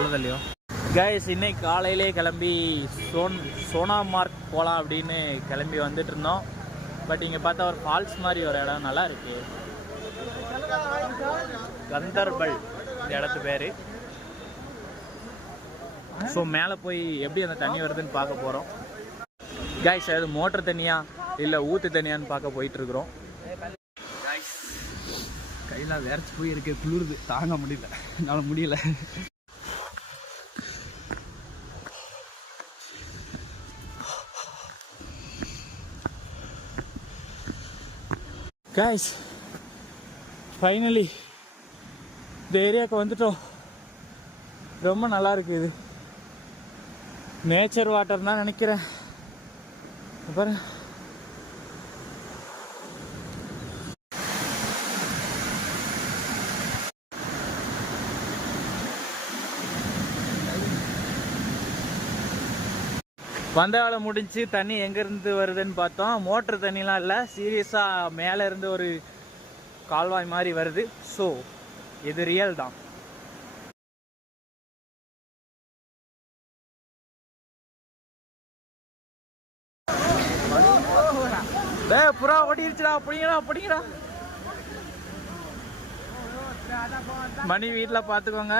சொல்லுது இல்லையோ கைஸ். இன்னைக்கு காலையிலே கிளம்பி சோனாமார்க் போகலாம் அப்படின்னு கிளம்பி வந்துட்டு இருந்தோம். பட் இங்கே பார்த்தா ஒரு ஃபால்ஸ் மாதிரி ஒரு இடம் நல்லா இருக்கு. கந்தர்பல் இந்த இடத்து பேர். ஸோ மேலே போய் எப்படி அந்த தண்ணி வருதுன்னு பார்க்க போகிறோம் கைஸ். அது மோட்டர் தண்ணியா இல்லை ஊற்று தண்ணியான்னு பார்க்க போயிட்டுருக்குறோம். கையெல்லாம் வேர்ச்சி போய் இருக்கு, குளிருது, தாங்க முடியல, என்னால் முடியல. கைஸ் ஃபைனலி இந்த ஏரியாவுக்கு வந்துட்டோம். ரொம்ப நல்லா இருக்கு. இது நேச்சர் வாட்டர் தான் நினைக்கிறேன். பாரு வந்த வேலை முடிஞ்சு. தண்ணி எங்கேருந்து வருதுன்னு பார்த்தோம். மோட்ரு தண்ணிலாம் இல்லை, சீரியஸாக மேலே இருந்து ஒரு கால்வாய் மாதிரி வருது. ஸோ இது ரியல் தான். புறா ஓடிடுச்சுடா, அப்படிங்கடா அப்படிங்கடா. மணி வீட்டில் பார்த்துக்கோங்க,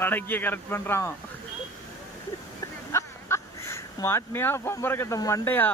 வடக்கிய கரெக்ட் பண்ணுறான். மாட்டினியா பம்பரை கட்ட மண்டையா?